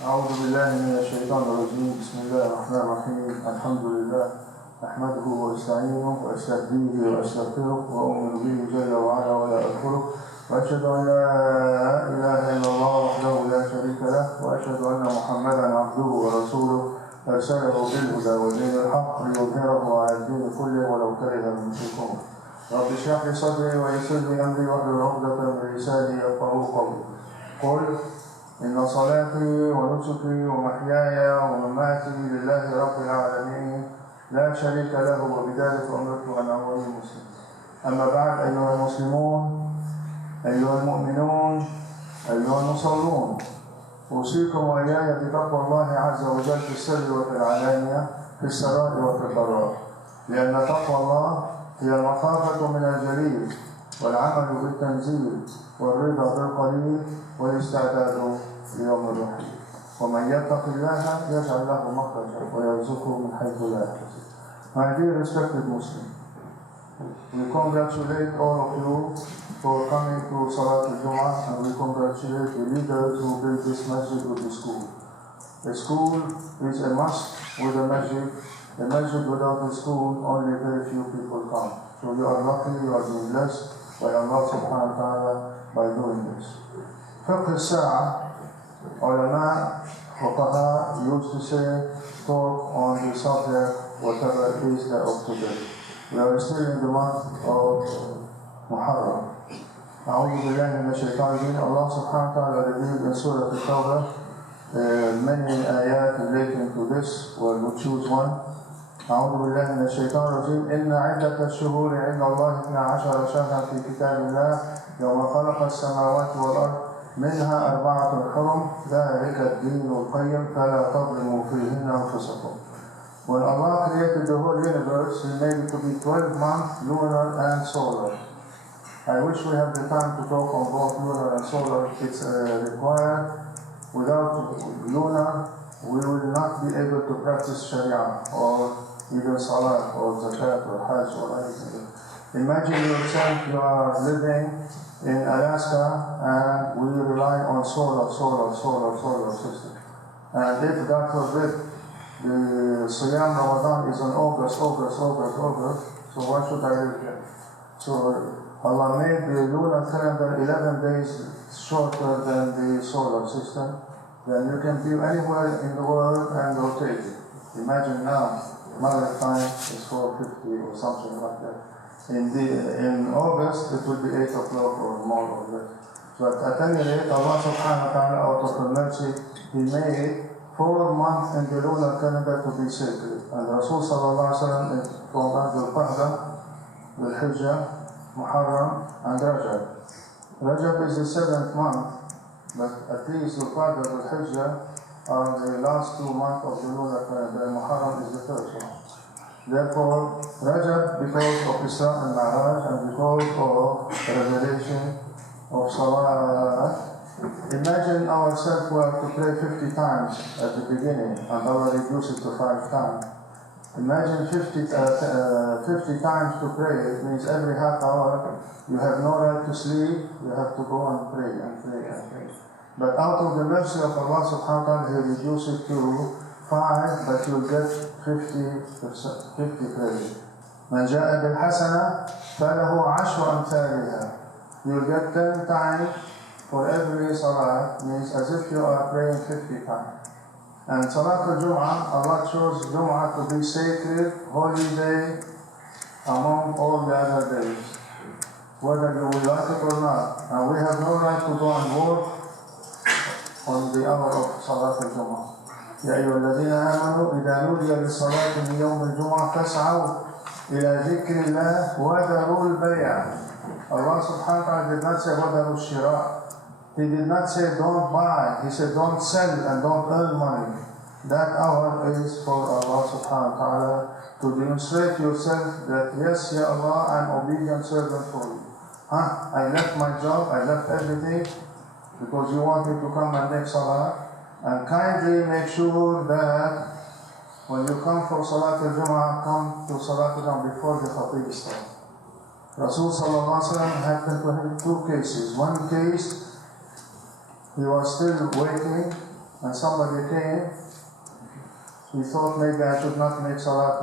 أعوذ بالله من الشيطان الرجيم. بسم الله الرحمن الرحيم. الحمد لله أحمده وأستعينه وأستهديه وأستغفره وأؤمن به جل وعلا ولا أكفره، وأشهد أن لا إله إلا الله وحده لا شريك له، وأشهد أن محمدا عبده ورسوله أرسله بالهدى ودين الحق ليظهره على الدين كله ولو كره المشركون. رب اشرح لي صدري ويسر لي أمري واحلل عقدة من لساني يفقهوا قولي. قل إن صلاتي ونسكي ومحياي ومماتي لله رب العالمين لا شريك له، وبذلك أمرت أن أكون مسلما. أما بعد، أيها المسلمون، أيها المؤمنون، أيها المصلون، أوصيكم وإياي بتقوى الله عز وجل في السر وفي العلانية، في السراء وفي الضراء، لأن تقوى الله هي المخافة من الجليل والعمل بالتنزيل والرضا بالقليل والاستعداد ليوم الرحيل. ومن يتق الله يجعل له مخرجا ويرزقه من حيث لا يحتسب. My dear respected Muslims, we congratulate all of you for coming to Salat al-Jum'ah, and we congratulate the leaders who built this masjid with the school. A school is a mosque with a masjid. A masjid without a school, only very few people come. So you are lucky, you are being blessed by Allah subhanahu wa ta'ala by doing this. Fiqh al-Sa'a, ulama, fuqaha used to say, talk on the subject, whatever is that of today. We are still in the month of Muharram. أعوذ بالله من الشيطان الرجيم. Allah subhanahu wa ta'ala revealed in Surah Al-Tawbah many ayat relating to this. Well, we'll choose one. أعوذ بالله من الشيطان الرجيم. إن عدة الشهور عند الله 12 شهرا في كتاب الله يوم خلق السماوات والأرض منها 4 حرم ذلك الدين القيم فلا تظلموا فيهن أنفسكم. When Allah created the whole universe, He made it to be 12 months, lunar and solar. I wish we have the time to talk on both lunar and solar. It's required. Without lunar, we will not be able to practice Sharia or even Salah or Zakat or Hajj or anything. Imagine yourself, you are living in Alaska and we rely on solar system. And if, God forbid, the Siyam Ramadan is in August, so why should I live here? So Allah made the lunar calendar 11 days shorter than the solar system. Then you can be anywhere in the world and rotate it. Imagine now, Maghrib time is 4:50 or something like that. In August, it will be 8 o'clock or more or less. But at any rate, Allah subhanahu wa ta'ala, out of His mercy, He made 4 months in the lunar calendar to be sacred. And Rasul sallallahu alayhi wa sallam informed us Dhul Qa'dah, Dhul Hijjah, Muharram, and Rajab. Rajab is the 7th month, but at least Dhul Qa'dah, Dhul Hijjah are the last 2 months of the lunar calendar, and Muharram is the 3rd month. Therefore, Rajab, because of Isra and Mi'raj, and because of the revelation of Salah, imagine ourselves were to pray 50 times at the beginning, and Allah reduced it to 5 times. Imagine 50 times to pray. It means every half hour you have no right to sleep, you have to go and pray and pray and pray. But out of the mercy of Allah subhanahu wa ta'ala, He reduced it to 5, but you'll get 50 prayers. من جاء بالحسنة فله 10 أمثالها. You'll get 10 times for every salah, means as if you are praying 50 times. And Salat al-Jum'ah, Allah chose Jum'ah to be sacred, holy day among all the other days, whether you will like it or not. And we have no right to go and work on the hour of Salat al-Jum'ah. يا أيها الذين آمنوا إذا نودي للصلاة من يوم الجمعة فاسعوا إلى ذكر الله وذروا البيع. Allah subhanahu wa ta'ala did not say وذروا الشراء. He did not say don't buy. He said don't sell and don't earn money. That hour is for Allah subhanahu wa ta'ala to demonstrate yourself that yes, Ya Allah, I'm obedient servant for you. I left my job, I left everything because you want me to come and make salah. And kindly make sure that when you come for Salat al-Jum'ah, come to Salat al-Jum'ah before the Khatib starts. Rasul sallallahu alaihi wasallam happened to him 2 cases. One case, he was still waiting and somebody came, he thought maybe I should not make Salat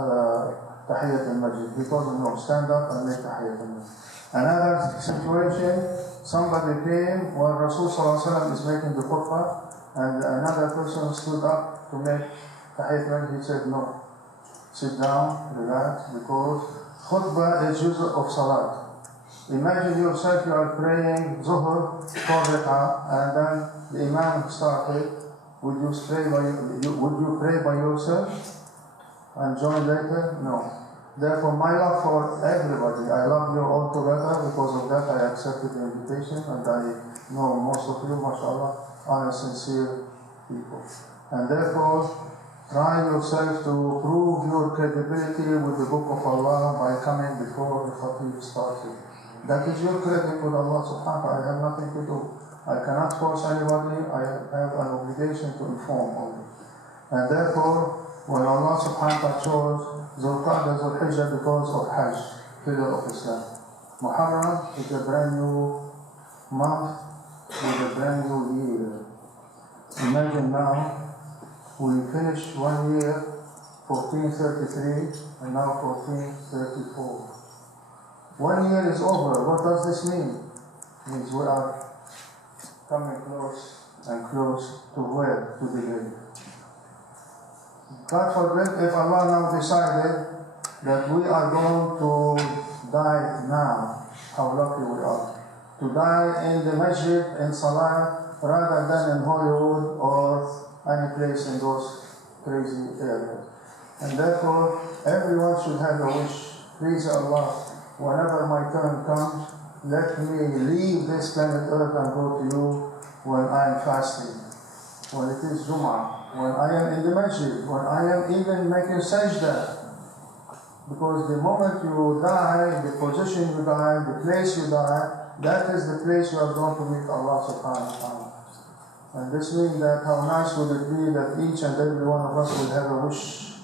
Tahiyyat al-Masjid. He told me, no, stand up and make Tahiyyat al-Masjid. Another situation, somebody came when Rasul ﷺ is making the Khutbah, and another person stood up to make Tahiyyat al-Masjid. He said, no, sit down, relax, because Khutbah is juz' of Salat. Imagine yourself, you are praying Zuhr, 4 rak'ah, and then the Imam started. Would you pray by yourself and join later? No. Therefore, my love for everybody, I love you all together. Because of that, I accepted the invitation, and I know most of you, mashallah, are sincere people. And therefore, try yourself to prove your credibility with the Book of Allah by coming before the Khatib started. That is your credit with Allah subhanahu wa ta'ala. I have nothing to do. I cannot force anybody. I have an obligation to inform only. And therefore, when Allah subhanahu wa ta'ala chose Zulqa'dah, Zulhijjah because of Hajj, pillar of Islam. Muharram is a brand new month with a brand new year. Imagine now, we finished 1 year, 1433, and now 1434. 1 year is over. What does this mean? It means we are coming close and close to where? To the grave. God forbid if Allah now decided that we are going to die now, how lucky we are. To die in the masjid, in Salah, rather than in Hollywood or any place in those crazy areas. And therefore, everyone should have a wish. Please Allah, whenever my turn comes, let me leave this planet Earth and go to you when I am fasting, when it is Jum'ah, when I am in the masjid, when I am even making sajda. Because the moment you die, the position you die, the place you die, that is the place you are going to meet Allah subhanahu wa ta'ala. And this means that how nice would it be that each and every one of us will have a wish.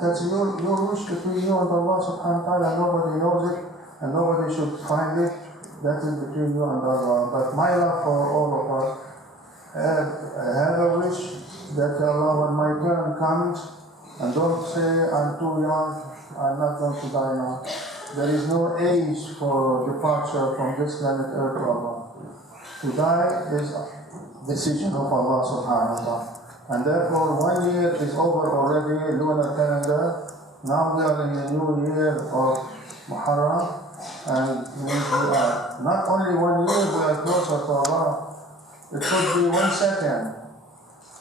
That's your wish between you and Allah subhanahu wa ta'ala. Nobody knows it and nobody should find it. That is between you and Allah. But my love for all of us, have a wish that Allah, when my turn comes, and don't say I'm too young, I'm not going to die now. There is no age for departure from this planet Earth to Allah. To die is a decision of Allah subhanahu wa ta'ala. And therefore 1 year is over already, lunar calendar. Now we are in the new year of Muharram. And we are not only 1 year, we are closer to Allah. It could be 1 second.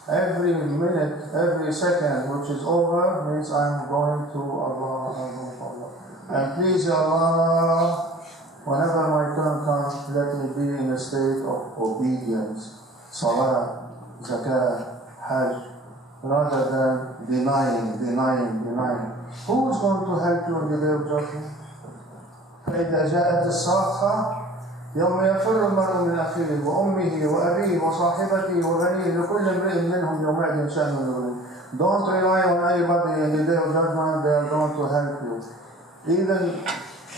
Every minute, every second which is over means I'm going to Allah, I'm going to Allah. And please Allah, whenever my turn comes, let me be in a state of obedience. Salah, zakah, hajj, rather than denying. Who is going to help you in the day of judgment? فإذا جاءت الصاخة يوم يفر المرء من أخيه وأمه وأبيه وصاحبته وبنيه لكل امرئ منهم يومئذ شأن يغنيه. Don't rely on anybody in the day of judgment. They are going to help you. Even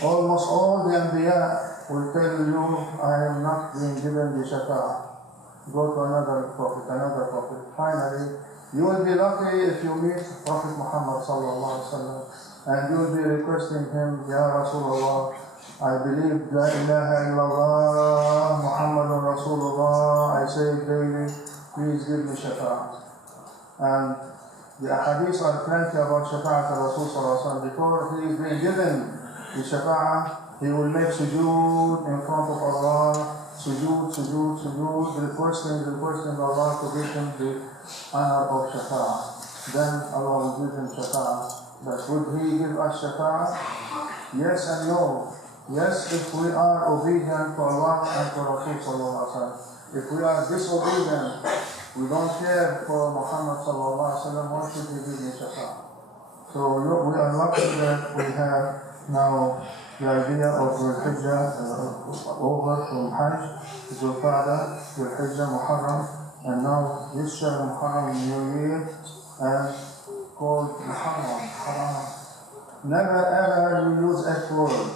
almost all the Anbiya will tell you, I am not being given the shafa'ah. Go to another prophet. Finally, you will be lucky if you meet Prophet Muhammad sallallahu alaihi wasallam, and you will be requesting him, Ya Rasulullah, I believe La ilaha illallah, Muhammadun Rasulullah, I say it daily, please give me shafa'ah. And the ahadith are plenty about shafa'at al-Rasul sallallahu alaihi wasallam. Before he is being given the shafa'ah, he will make sujood in front of Allah, sujood, requesting Allah to give him the honor of shafa'ah. Then Allah will give him shafa'ah. But would he give us shafa'ah? Yes and no. Yes, if we are obedient to Allah and to Rasul sallallahu alaihi wasallam. If we are disobedient, we don't care for Muhammad sallallahu alaihi wasallam, why should we give him shafa'ah? So we are lucky that we have now the idea of Zulhijjah over from Hajj, Zulqa'dah, Zulhijjah, Muharram, and now this Shahr Muharram, New Year, and called Muharram. Never ever you use F word.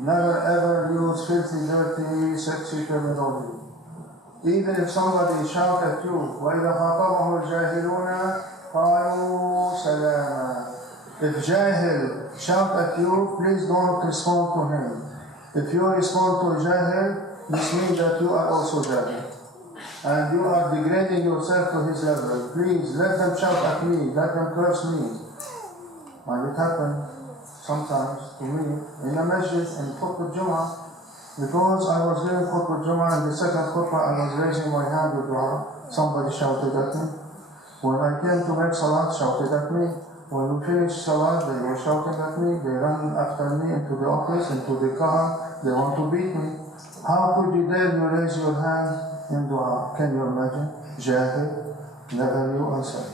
Never ever use filthy, dirty, sexy terminology. Even if somebody shout at you, وَإِذَا خَاطَبَهُ الْجَاهِلُونَ قَالُوا سَلَامًا. If Jahil shout at you, please don't respond to him. If you respond to Jahil, this means that you are also Jahil. And you are degrading yourself to his level. Please, let them shout at me, let them curse me. And it happened sometimes to me in a masjid in Khutbah Jum'ah, because I was doing Khutbah Jum'ah and the second Khutbah I was raising my hand with dua. Somebody shouted at me. When I came to make Salat, shouted at me. When we finished Salat, they were shouting at me. They ran after me into the office, into the car. They want to beat me. How could you dare you raise your hand in dua? Can you imagine? Jahil, never knew answer.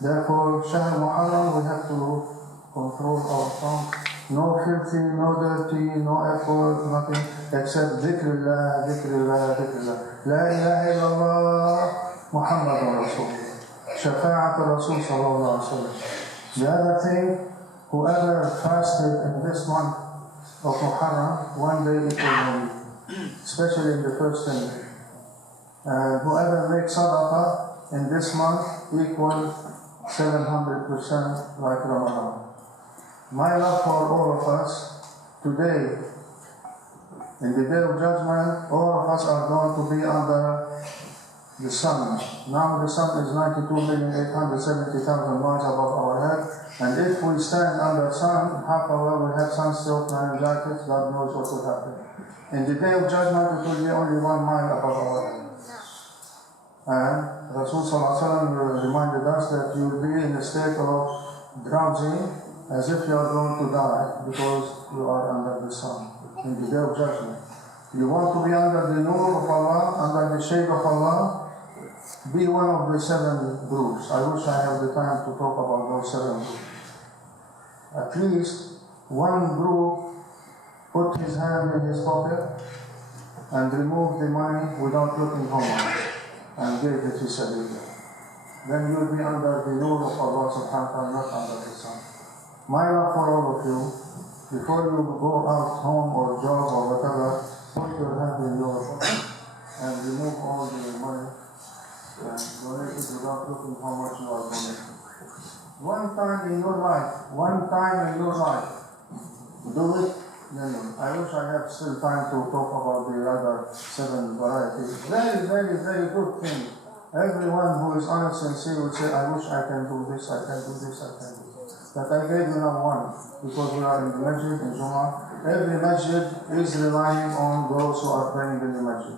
Therefore, Shahr Muharram, we have to control our tongue. No filthy, no dirty, no effort, nothing except Dhikrillah, Dhikrillah, Dhikrillah. La ilaha illallah, Muhammadun Rasulullah. Shafa'at Rasul sallallahu alaihi wasallam. The other thing, whoever fasted in this month of Muharram, one day it will be, especially in the first 10 days. Whoever makes sadaqah in this month equals 700% like Ramadan. My love for all of us, today, in the Day of Judgment, all of us are going to be under the sun. Now the sun is 92,870,000 miles above our head, and if we stand under sun, half of us will have sunstroke, 9 jackets, God knows what will happen. In the Day of Judgment, it will be only 1 mile above our head. And Rasul Sallallahu Alaihi Wasallam reminded us that you will be in a state of drowsing, as if you are going to die, because you are under the sun in the Day of Judgment. You want to be under the nur of Allah, under the shade of Allah, be one of the 7 groups. I wish I had the time to talk about those 7 groups. At least one group put his hand in his pocket and removed the money without looking homeward and gave it to Sabilillah. Then you will be under the nur of Allah subhanahu wa ta'ala, not under the sun. My love for all of you, before you go out home or job or whatever, put your hand in your pocket and remove all the money and donate it without looking how much you are donating. One time in your life, do it. Then I wish I had still time to talk about the other 7 varieties. Very, very, very good thing. Everyone who is honest and sincere will say, I wish I can do this, I can do this, I can do this. But I gave you now one, because we are in the masjid, in Jum'ah. Every masjid is relying on those who are praying in the masjid.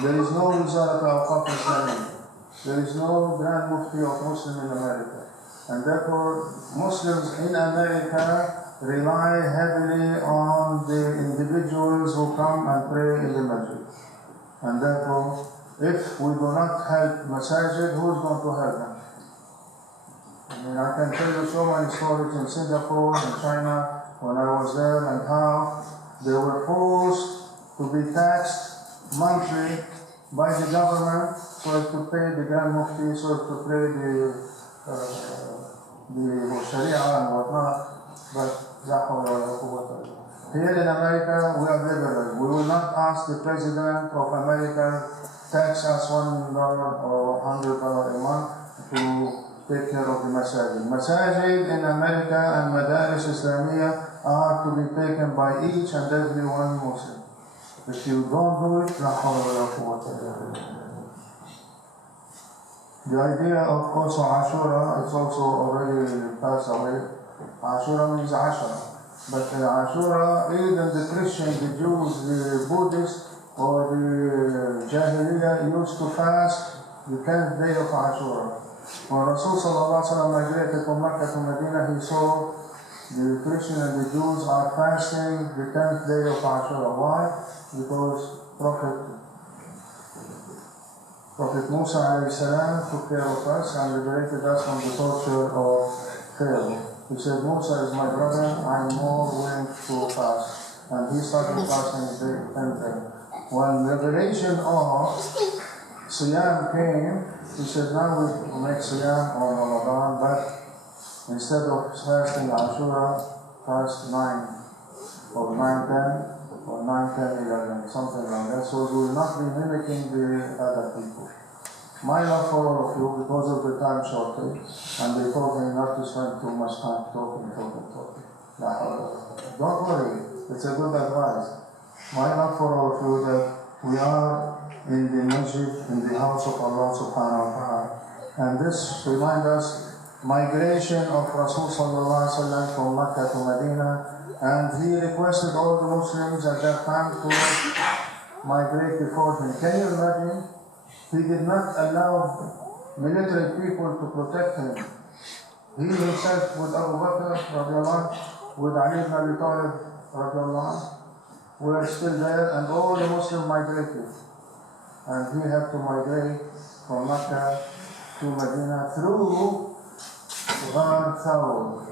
There is no Wizarah al-Awqaf Islamic. There is no Grand Mufti of Muslim in America. And therefore, Muslims in America rely heavily on the individuals who come and pray in the masjid. And therefore, if we do not help masajid, who is going to help them? I mean, I can tell you so many stories in Singapore and China when I was there, and how they were forced to be taxed monthly by the government so as to pay the Grand Mufti, so as to pay the Sharia and whatnot. But here in America, we are liberal. We will not ask the President of America tax us $1 or $100 a month to take care of the masajid. Masajid in America and Madaris Islamiyah are to be taken by each and every one Muslim. If you don't do it, la hawla wa la quwwata illa billah. The idea of also Ashura is also already passed away. Ashura means Ashura. But Ashura, even the Christians, the Jews, the Buddhists, or the Jahiliyyah used to fast the 10th day of Ashura. When Rasul sallallahu alaihi wasallam migrated from Mecca to Medina, he saw the Christians and the Jews are fasting the 10th day of Ashura. Why? Because Prophet Musa alayhi salam took care of us and liberated us from the torture of Pharaoh. He said, Musa is my brother, I am more willing to fast. And he started fasting the 10th day. When revelation of Siyam came, he said, now we make Siyam on Ramadan, but instead of fasting Ashura, fast 9 or 9, 10, or 9, 10, 11, something like that. So you will not be mimicking the other people. My love for all of you, because of the time shortage, and they told me not to spend too much time talking. Don't worry, it's a good advice. My love for all of you that we are in the masjid, in the house of Allah subhanahu wa ta'ala. And this reminds us migration of Rasul sallallahu alaihi wasallam from Mecca to Medina, and he requested all the Muslims at that time to migrate before him. Can you imagine? He did not allow military people to protect him. He himself with Abu Bakr radiallahu, with Ali ibn Abi Talib radiallahu, were still there, and all the Muslims migrated. And he had to migrate from Mecca to Medina through Ghar Thawr.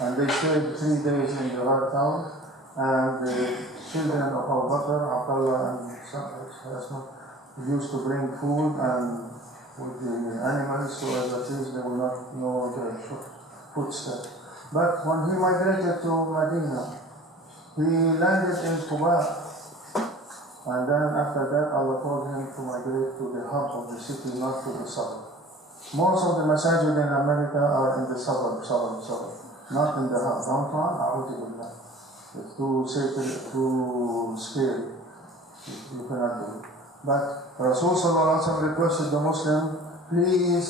And they stayed 3 days in the Ghar Thawr, and the children of Abu Bakr, Abdullah and Asma, used to bring food and with the animals so as at least they will not know the footsteps. But when he migrated to Medina, he landed in Khutbah, and then after that Allah told him to migrate to the hub of the city, not to the suburb. Most of the masajid in America are in the suburb, not in the hub. Downtown, it's too sacred, too scary. You cannot do it. But Rasul sallallahu alaihi wasallam requested the Muslim, please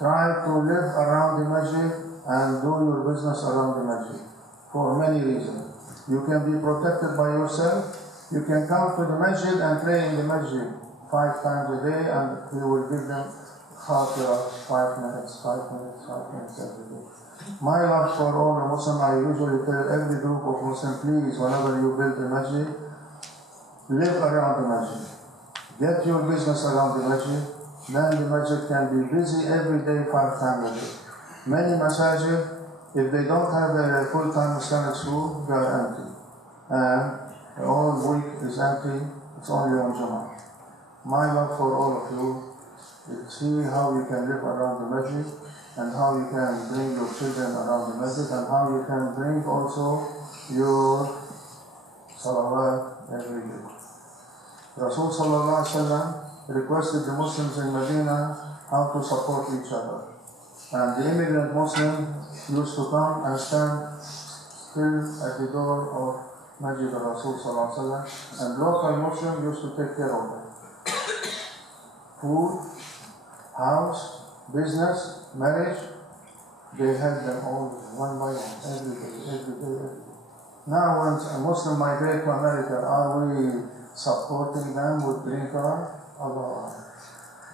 try to live around the masjid and do your business around the masjid for many reasons. You can be protected by yourself. You can come to the masjid and pray in the masjid 5 times a day, and we will give them 5 minutes every day. My love for all the Muslims, I usually tell every group of Muslims, please, whenever you build the masjid, live around the masjid. Get your business around the masjid, then the masjid can be busy every day 5 times a day. Many masajid, if they don't have a full-time Islamic school, they are empty. And all week is empty, it's only on Jum'ah. My love for all of you is see how you can live around the masjid, and how you can bring your children around the masjid, and how you can bring also your salawat every day. Rasul sallallahu alaihi wasallam requested the Muslims in Medina how to support each other. And the immigrant Muslim used to come and stand still at the door of Masjid al-Rasul sallallahu alaihi wasallam, and local Muslim used to take care of them. Food, house, business, marriage, they had them all one by one, every day. Now when a Muslim migrate to America, are we supporting them with green card? Allah A'lam.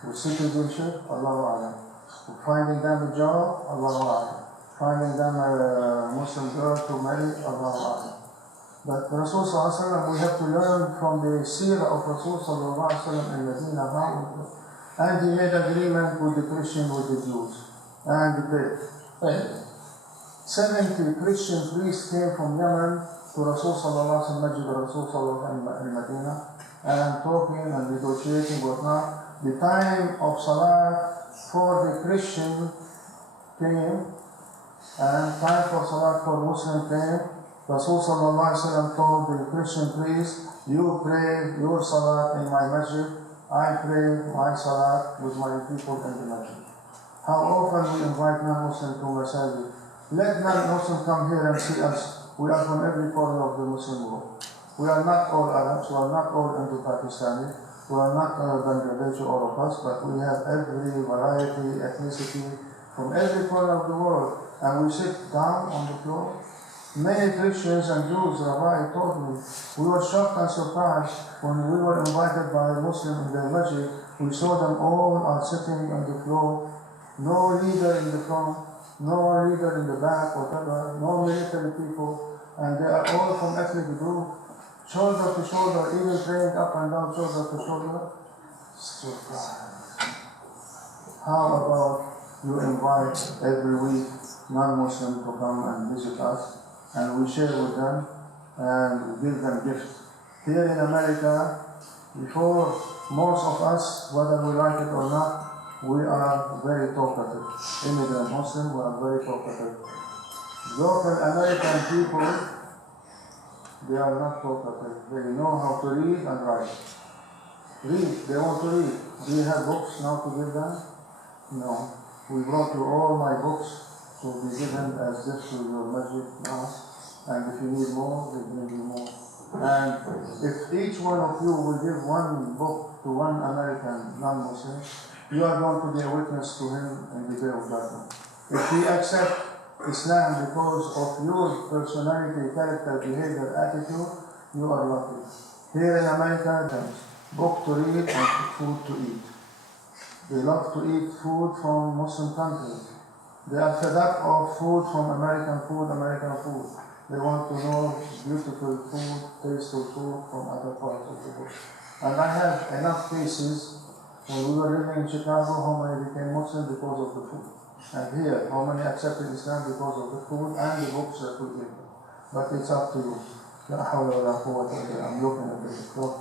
With citizenship? Allah A'lam. With finding them a job? Allah A'lam. Finding them a Muslim girl to marry? Allah A'lam. But Rasul sallallahu alaihi wasallam, we have to learn from the seerah of Rasul sallallahu alaihi wasallam in Medina. And he made agreement with the Christians, with the Jews. And the 70 Christian priests came from Yemen to Rasul sallallahu alaihi wasallam, Masjid Rasul sallallahu alaihi wasallam in Medina, and talking and negotiating whatnot. The time of Salah for the Christian came, and time for Salah for Muslim came. Rasul sallallahu alaihi wasallam told the Christian priest, you pray your Salah in my masjid, I pray my Salah with my people in the masjid. How often we invite non-Muslims to masjid. Let non-Muslims come here and see us. We are from every corner of the Muslim world. We are not all Arabs, we are not all Indo-Pakistani, we are not Bangladeshi, all of us, but we have every variety, ethnicity from every corner of the world. And we sit down on the floor. Many Christians and Jews, Rabbi told me, we were shocked and surprised when we were invited by a Muslim in their masjid. We saw them all are sitting on the floor, no leader in the front, no leader in the back, whatever, no military people, and they are all from ethnic group, shoulder to shoulder, even praying up and down, shoulder to shoulder. Surprise. How about you invite every week non-Muslim to come and visit us, and we share with them and give them gifts. Here in America, before most of us, whether we like it or not, we are very talkative. Immigrant Muslims, we are very talkative. Local American people, They are not talkative. They know how to read and write. Read, they want to read. Do you have books now to give them? No. We brought you all my books to be given as gifts to your masjid now. And if you need more, they bring you more. And if each one of you will give one book to one American non-Muslim, you are going to be a witness to him in the day of judgment. If he accepts Islam because of your personality, character, behavior, attitude, you are lucky. Here in America, book to read and food to eat. They love to eat food from Muslim countries. They are fed up of food from American food. They want to know beautiful food, tasteful food from other parts of the world. And I have enough cases when we were living in Chicago, how many became Muslim because of the food. And here, how many accepted Islam because of the food and the books that we give them. But it's up to you. I'm looking at the clock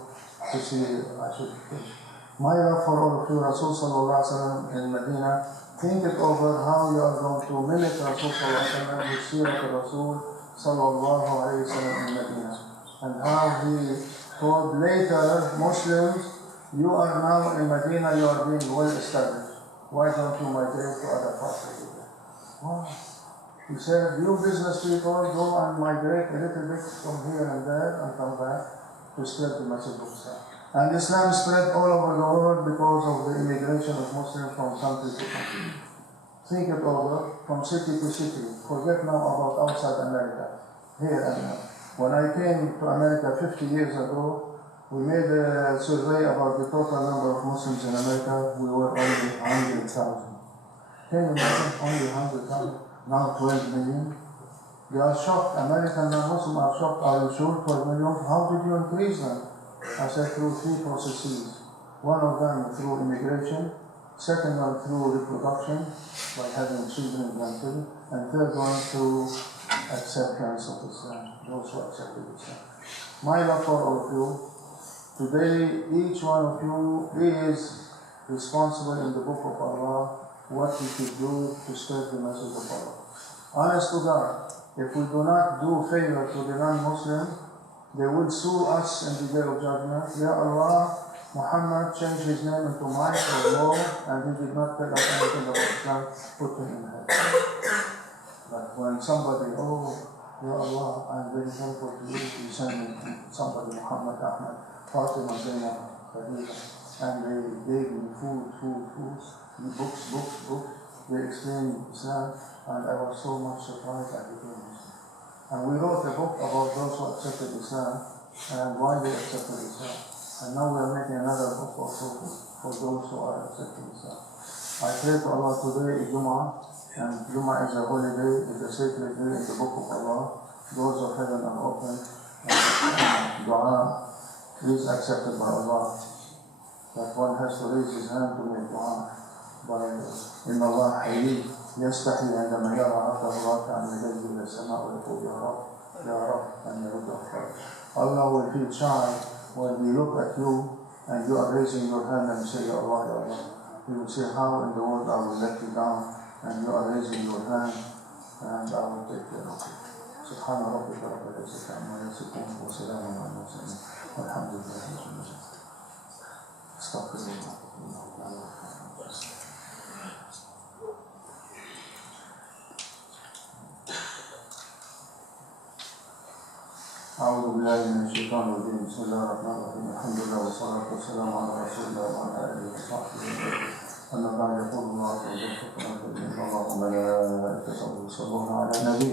to see I should finish. My love for all of you, Rasul Sallallahu Alaihi Wasallam in Medina, think it over how you are going to mimic Rasul Sallallahu Alaihi Wasallam with Sirat Rasul Sallallahu Alaihi Wasallam in Medina. And how he told later Muslims, you are now in Medina, you are being well established. Why don't you migrate to other parts of the world? Wow. He said, you business people go and migrate a little bit from here and there and come back to spread the message of Islam. And Islam spread all over the world because of the immigration of Muslims from country to country. Think it over, from city to city. Forget now about outside America, here and now. When I came to America 50 years ago, we made a survey about the total number of Muslims in America. We were only 100,000. Can you imagine? Only 100,000. Now 12 million. They are shocked. American non-Muslims are shocked. Are you sure 12 million? How did you increase them? I said through 3 processes. One of them through immigration, second one through reproduction, by having children and grandchildren, and third one through acceptance of Islam, those who accepted Islam. My love for all of you, today each one of you is responsible in the book of Allah what we should do to spread the message of Allah. Honest to God, if we do not do favor to the non-Muslim, they will sue us in the day of judgment. Ya Allah, Muhammad changed his name into Mike or Mo, and he did not tell us anything about Islam, put him in hell. But when somebody, oh, Ya Allah, I'm very thankful to you, you send me somebody, Muhammad, Ahmed, Fatima, Zainab, Khadija, and they gave me food, books, they explained Islam, and I was so much surprised I became Muslim. And we wrote a book about those who accepted Islam and why they accepted Islam. And now we are making another book also for those who are accepting Islam. I pray to Allah today is Jum'ah, and Jum'ah is a holy day, is a sacred day in the book of Allah. Doors of heaven are open, and dua is accepted by Allah. That one has to raise his hand to make dua. إن الله حي يستحي عندما يرى عبده راكعا يديه إلى السماء ويقول يا رب أن يرده خير. Allah will feel shy when we look at you and you are raising your hand and say Ya Allah, Ya Allah. He will say, how in the world I will let you down, and you are raising your hand and I will take care of you. سبحان ربك رب العزة عما يصفون وسلام على المرسلين والحمد لله رب العالمين. استغفر الله. أعوذ بالله من الشيطان الرجيم. بسم الله الرحمن الرحيم. الحمد لله والصلاة والسلام على رسول الله وعلى آله وصحبه أجمعين. أما بعد يقول الله عز وجل إن الله وملائكته يصلون على النبي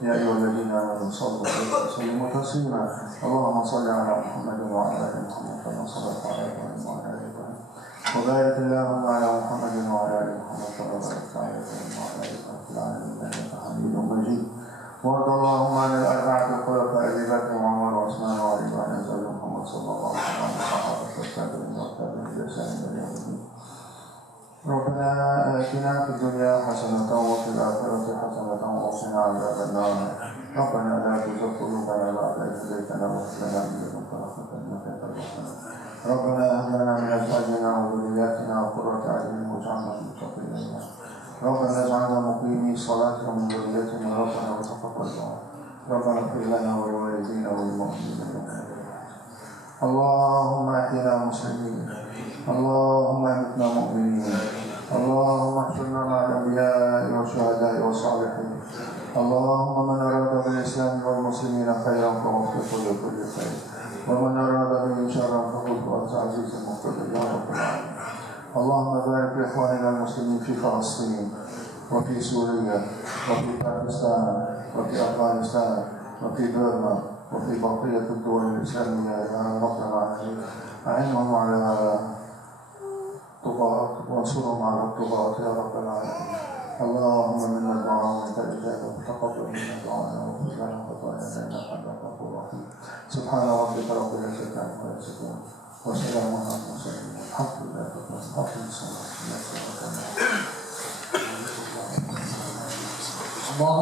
يا أيها الذين آمنوا صلوا عليه وسلموا تسليما. اللهم صل على محمد وعلى آل محمد كما صليت على إبراهيم وعلى آل إبراهيم وبارك اللهم على محمد وعلى آل محمد كما باركت على إبراهيم وعلى آل إبراهيم في العالمين إنك حميد مجيد. وارض اللهم عن الأربعة الخلفاء أبي بكر وعمر وعثمان وعلي وعن أزواج محمد صلى الله عليه وسلم والصحابة والتابعين والتابعين بإحسان إلى يوم الدين. ربنا آتنا في الدنيا حسنة وفي الآخرة حسنة وقنا عذاب النار. ربنا لا تزغ قلوبنا بعد إذ هديتنا وهب لنا من لدنك رحمة إنك أنت الوهاب. ربنا هب لنا من أزواجنا وذرياتنا قرة أعين واجعلنا للمتقين. ربنا اجعلنا مقيمي الصلاة ومن ذريتنا ربنا وتقبل دعاء. ربنا اغفر لنا ولوالدينا والمؤمنين والمؤمنات. اللهم احينا مسلمين، اللهم امتنا مؤمنين، اللهم احشرنا مع الانبياء والشهداء والصالحين. اللهم من اراد بالاسلام والمسلمين خيرا فوفقه لكل خير، ومن اراد بهم شرا فخذه وانت عزيز مقتدر يا رب العالمين. اللهم بارك لاخواننا المسلمين في فلسطين وفي سوريا وفي باكستان وفي افغانستان وفي بورما وفي بقيه الدول الاسلاميه يا رب العالمين. اعنهم على الطغاة وانصرهم على الطغاة يا رب العالمين. اللهم منا الدعاء وانت الاجابه، تقبل منا دعاءنا واغفر لنا خطايانا انك انت الغفور الرحيم. سبحان ربك رب العزه عما يصفون وسلام على المرسلين الحمد لله رب العالمين. الله